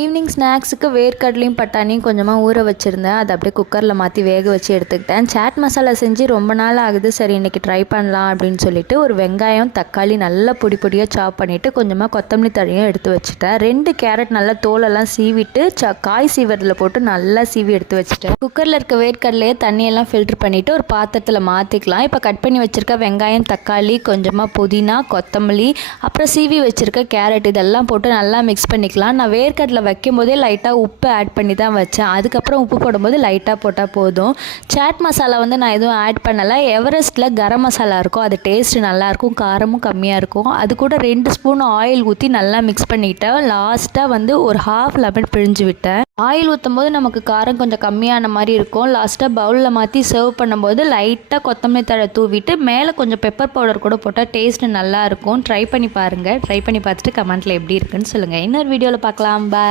Evening ஸ்நாக்ஸுக்கு வேர்க்கடலையும் பட்டாணியும் கொஞ்சமாக ஊற வச்சுருந்தேன். அதை அப்படியே குக்கரில் மாற்றி வேக வச்சு எடுத்துக்கிட்டேன். சாட் மசாலா செஞ்சு ரொம்ப நாள் ஆகுது, சரி இன்றைக்கி ட்ரை பண்ணலாம் அப்படின்னு சொல்லிட்டு ஒரு வெங்காயம் தக்காளி நல்லா பொடி பொடியாக சாப் பண்ணிவிட்டு கொஞ்சமாக கொத்தமல்லி தழையும் எடுத்து வச்சுட்டேன். 2 கேரட் நல்லா தோலெல்லாம் சீவிட்டு காய் சீவரில் போட்டு நல்லா சீவி எடுத்து வச்சுட்டேன். குக்கரில் இருக்க வேர்க்கடலையே தண்ணியெல்லாம் ஃபில்ட்ரு பண்ணிவிட்டு ஒரு பாத்திரத்தில் மாற்றிக்கலாம். இப்போ கட் பண்ணி வச்சுருக்க வெங்காயம் தக்காளி கொஞ்சமாக புதினா கொத்தமல்லி அப்புறம் சீவி வச்சுருக்க கேரட் இதெல்லாம் போட்டு நல்லா மிக்ஸ் பண்ணிக்கலாம். நான் வேர்க்கடலை வைக்கும் போதே லைட்டாக உப்பு ஆட் பண்ணி தான் வச்சேன். அதுக்கப்புறம் உப்பு போடும்போது லைட்டாக போட்டால் போதும். சாட் மசாலா நான் எதுவும் ஆட் பண்ணலை. எவரெஸ்ட்டில் கரம் மசாலா இருக்கும், அது டேஸ்ட்டு நல்லாயிருக்கும், காரமும் கம்மியாக இருக்கும். அது கூட 2 ஸ்பூன் ஆயில் ஊற்றி நல்லா மிக்ஸ் பண்ணிவிட்டேன். லாஸ்ட்டாக ஒரு ½ லெமன் பிழிஞ்சு விட்டேன். ஆயில் ஊற்றும் போது நமக்கு காரம் கொஞ்சம் கம்மியான மாதிரி இருக்கும். லாஸ்ட்டாக பவுலில் மாற்றி சர்வ் பண்ணும்போது லைட்டாக கொத்தமல்லி தழை தூவிட்டு மேலே கொஞ்சம் பெப்பர் பவுடர் கூட போட்டால் டேஸ்ட்டு நல்லாயிருக்கும். ட்ரை பண்ணி பாருங்கள். ட்ரை பண்ணி பார்த்துட்டு கமெண்ட்டில் எப்படி இருக்குன்னு சொல்லுங்கள். இன்னொரு வீடியோவில் பார்க்கலாம். பாய்.